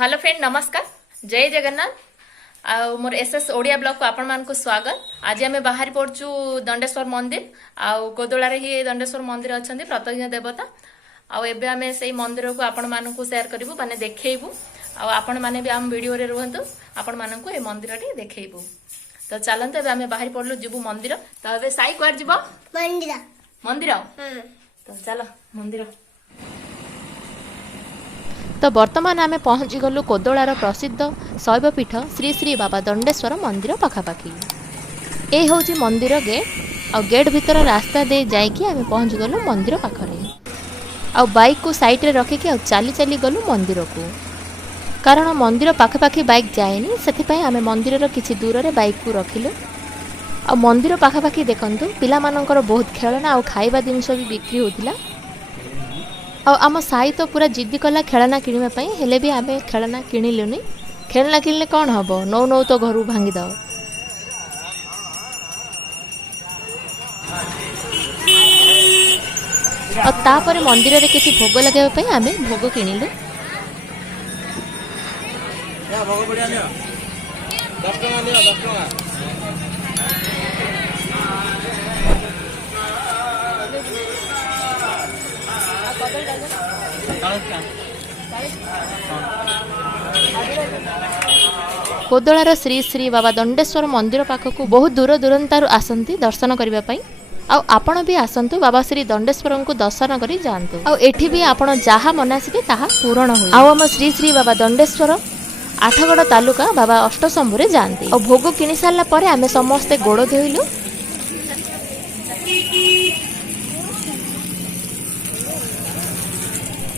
Hello friend नमस्कार जय जगन्नाथ आ मोर SS Odia blog को आपण मान को स्वागत। आज आम बाहरी पड़चु दंडेश्वर मंदिर आउ कोदोलारे ही दंडेश्वर मंदिर अच्छा प्रत्यक्ष देवता आउ एबे आमे सेई मंदिर को आपण मान को शेयर करिवु माने देखेइबु आउ आपण माने भी आम वीडियो रे रहंतु आपण मान को ए मंदिर टी देखेइबु। तो चलंत एबे आमे बाहरी पड़लु जिबु मंदिर। तो एबे साई क्वार जिवो मंदिर मंदिर तो चलो मंदिर। तो बर्तमान आमे पहुँची गलु कोदोलार प्रसिद्ध शैवपीठ श्री श्री बाबा दंडेश्वर मंदिर पाखापाखि। ए होची मंदिर गेट और गेट भीतर रास्ता दे जाइकी आमे पहुँच गलु मंदिर पाखरे आ बाइक को साइड रे रखिकी आ चली चली गलु मंदिर को, कारण मंदिर पाखापाखि बाइक जाएनी सेथिपई आमे मंदिर किछि दूर रे बाइक को रखिलु। आ मंदिर पाखापाखि देखंतु पिला मानकर बहुत खेलना और खाइबा जिनिस भी बिक्री होतिला। और आम साई तो पूरा जिद्दी कला खेलना किणवा हेले भी आमे खेलना किणिलुनी। खेलना किणले कौन हम नौ नौ तो घर भांगी दो। और तापर मंदिर रे किछि भोग लगाबा आमे भोग किणिलु। कोदोलार श्री श्री बाबा दंडेश्वर मंदिर पाखक बहुत दूर दूरंतारु आसंती दर्शन करने पाई। आउ आपण भी आसंतु बाबा श्री दंडेश्वर को दर्शन करी जांतु। आउ एठी भी आपण जहा मनासिबे ताहा पूर्ण होई। आउ हम श्री श्री बाबा दंडेश्वर आठगड़ तालुका बाबा अष्टशंभु रे जांती। और भोग किनि सारला परे आमे समस्ते गोड़ धोइलु।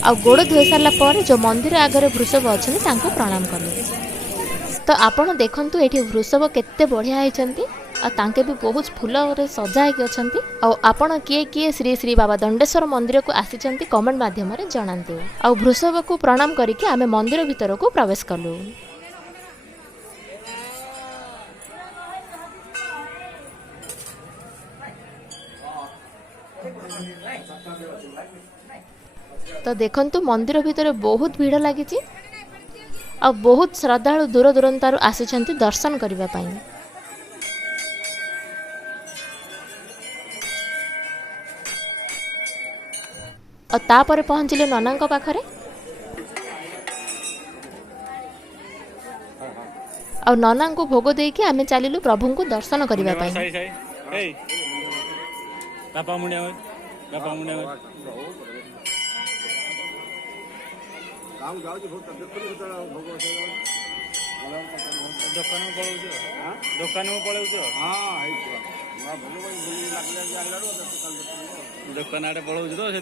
आ गोड़ धोई सारा पर जो मंदिर आगे वृषभ अच्छे प्रणाम कलु। तो आपण देखंतु एठी वृषभ केते बढ़िया होइछंती आ तांके भी बहुत फूल रे सजा के अछंती। आ आपण किए किए श्री श्री बाबा दंडेश्वर मंदिर को आसीचंती कमेंट माध्यम रे जणांतु। आ वृषभ को प्रणाम करिके आमे मंदिर भीतर को प्रवेश कलु। तो देखंतु मंदिर भीतर बहुत भीड़ लगी आ बहुत श्रद्धालु दूर दूरंतारु आसिछंती दर्शन करबा पई। और तापर पहुंचले ननांक पाखरे और नना को भोग देके आमे चलिलु प्रभु को दर्शन करबा पई। दुकान आड़े पलाऊ तो से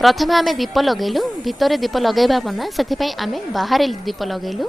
प्रथम आमे दीप लगेलु। भितर दीप लगेबा मना सेथिपई आमे बाहर दीप लगेलु।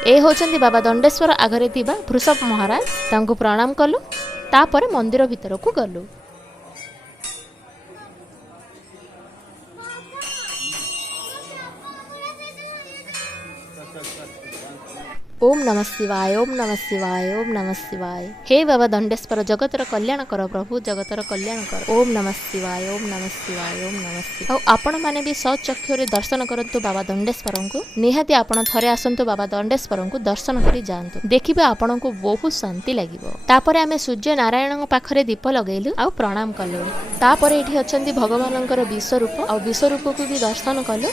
ए होचंदी बाबा दंडेश्वर आगरे थिबा वृषभ महाराज तांको प्रणाम कलु। तापर मंदिर भीतर को गलु। ओम नमः शिवाय ओम नमः शिवाय ओम नमः शिवाय। हे बाबा दंडेश्वर जगतर कल्याण कर प्रभु जगतर कल्याण कर। ओम नमः शिवाय ओम नमः शिवाय ओम नमः शिवाय। और आपण माने भी सचक्षुरे दर्शन करंतु बाबा दंडेश्वर को। निहाती आपण थरे आसंतु बाबा दंडेश्वर को दर्शन करी जांतु। देखिबे आपण को बहुत शांति लागिवो। तापरे आमे सूर्य नारायण पाखरे दीप लगेलु आ प्रणाम कलु। तापरे एठी अछंती भगवानंकर विश्वरूप आ विश्वरूप को भी दर्शन कलु।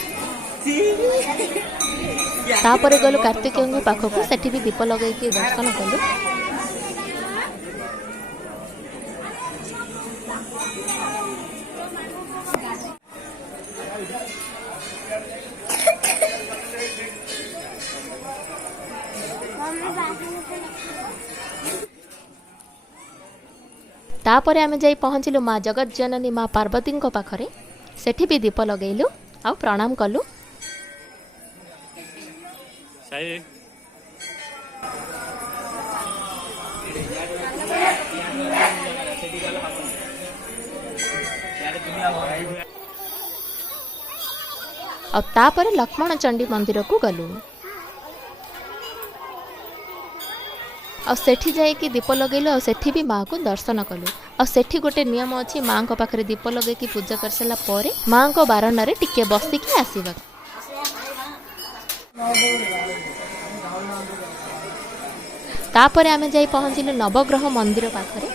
तापर गलु कार्तिकेय पाखक सेठी भी दीप लगैकी दर्शन कलु। तापर आमे जाई पहुँचलु माँ जगत जननी माँ पार्वती पाखरे सेठी भी दीप लगैलु आ प्रणाम कलु। साई और तापर लक्ष्मण चंडी मंदिर को गलु और सेठी जाइकी दीप लगेलु और सेठी भी माँ को दर्शन कलु। और सेठी गोटे नियम अच्छी माँ को पाखरे दीप लगेकी पूजा कर सारा पर माँ को बारंडारे टिके बसिकी आसवा। तापर आमे जाई पहुँचलु नवग्रह मंदिर पाखरे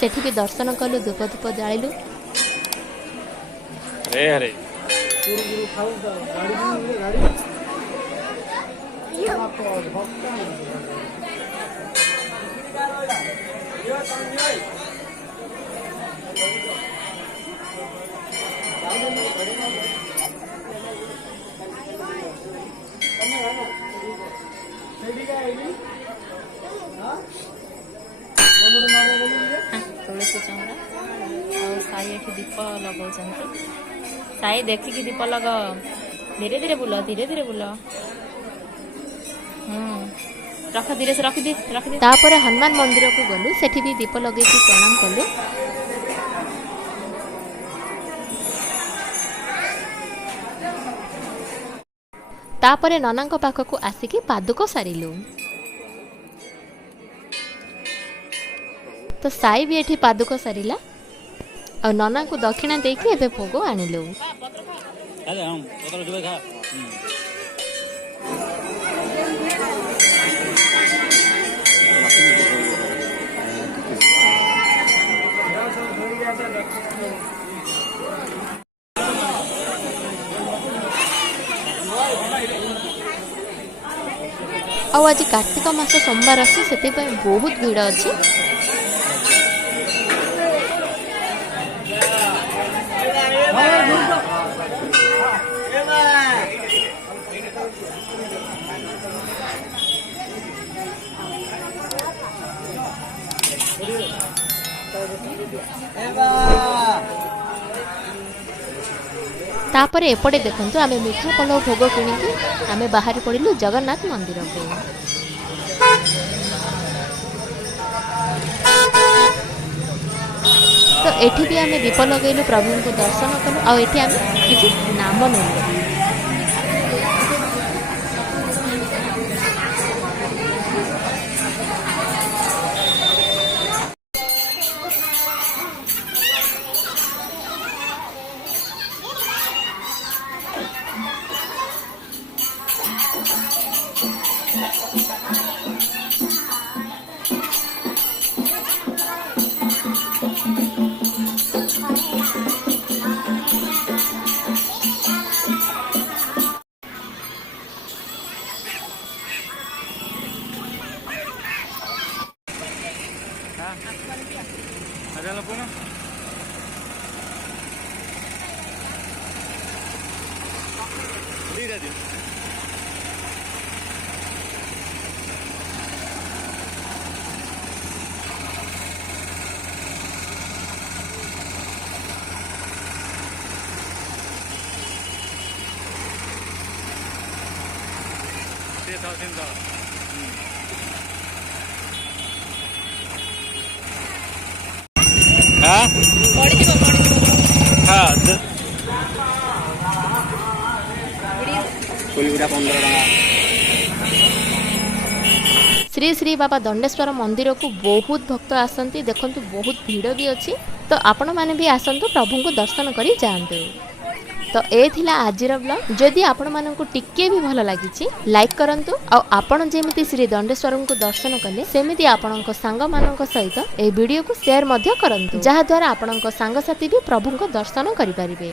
सेठी भी दर्शन कलु धूप धूप जालिलु। हरे हरे तुलसी चौरा और साई एठी दीप लगाउछन्ती। साई देखिकी दीप लग धीरे धीरे बुल धीरे धीरे बुल रख धीरे से रख दी। तापर हनुमान मंदिर को गलु सेठी भी दीप लगेकी प्रणाम कलु। तापर नना पाखक आसिकी पादुक सारिलु। तो साई भी एठी पादुक सारिला और नना को दक्षिणा देकी एबे भोग आनिलु। अरे हम पत्र जुबे खा और आज कार्तिक मास सोमवार अच्छी से बहुत भीड़ अच्छी। तापर एपटे देखंतु आमे मीठा पलव भोग किणिकी आमे बाहरी पड़िलु जगन्नाथ मंदिर पे। तो एठी भी आमे दीप लगैलु प्रभु को दर्शन कलु और एठी आमे किछि नाम नेलु। ada lampunya tidak dia cinta हाँ हाँ श्री श्री बाबा दंडेश्वर मंदिर को बहुत भक्त आसती देखंतु बहुत भीड़ भी अच्छी। तो आपण माने भी आसंतु प्रभु को दर्शन करी जांतु। तो ए थिला आजिर ब्लॉग जदि आपण मानकु टिके भी भल लागिछि लाइक करंतु आ आपण जेमिति श्री दंडेश्वर को दर्शन कले सेमिति आपणक सांग मानक सहित ए वीडियो को शेयर मध्य करंतु जहा द्वारा आपणक सांग साथी भी प्रभु को दर्शन करि परिबे।